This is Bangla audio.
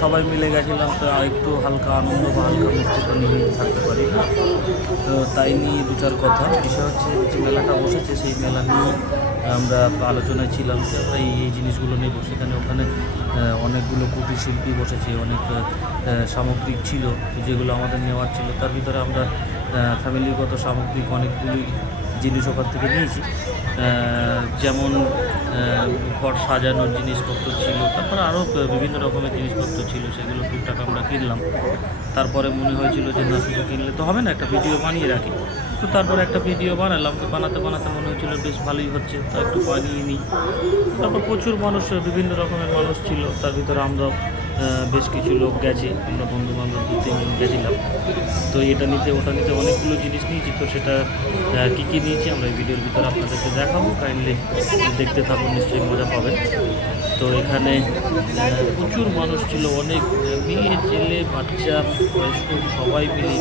সবাই মিলে গেছিলাম, তো একটু হালকা আনন্দ বা হালকা মিষ্টি তো নিয়ে থাকতে পারি না। তো তাই নিয়ে দু চার কথা। বিষয় হচ্ছে যে মেলাটা বসেছে, সেই মেলা নিয়ে আমরা আলোচনায় ছিলাম যে আমরা এই জিনিসগুলো নেব। সেখানে ওখানে অনেকগুলো কুটির শিল্পী বসেছে, অনেক সামগ্রিক ছিল যেগুলো আমাদের নেওয়ার ছিল। তার ভিতরে আমরা ফ্যামিলিগত সামগ্রিক অনেকগুলি জিনিস ওখান থেকে নিয়েছি। যেমন ঘর সাজানোর জিনিসপত্র ছিল, তারপরে আরও বিভিন্ন রকমের জিনিসপত্র ছিল, সেগুলো টুকটাক আমরা কিনলাম। তারপরে মনে হয়েছিল যে না, শুধু কিনলে তো হবে না, একটা ভিডিও বানিয়ে রাখি। তো তারপরে একটা ভিডিও বানালাম। তো বানাতে বানাতে মনে হয়েছিল বেশ ভালোই হচ্ছে, তো একটু বানিয়ে নিই। তারপর প্রচুর মানুষ, বিভিন্ন রকমের মানুষ ছিল, তার ভিতরে আমরা বেশ কিছু লোক গেছি, আমরা বন্ধুবান্ধব 2-3 জন গেছিলাম। তো এটা নিতে ওটা নিতে অনেকগুলো জিনিস নিয়েছি। তো সেটা কী কী নিয়েছি আমরা এই ভিডিওর ভিতরে আপনাদেরকে দেখাবো, কাইন্ডলি দেখতে থাকুন, নিশ্চয়ই মজা পাবেন। তো এখানে প্রচুর মানুষ ছিল, অনেক মেয়ে ছেলে বাচ্চা বয়স্ক সবাই মিলে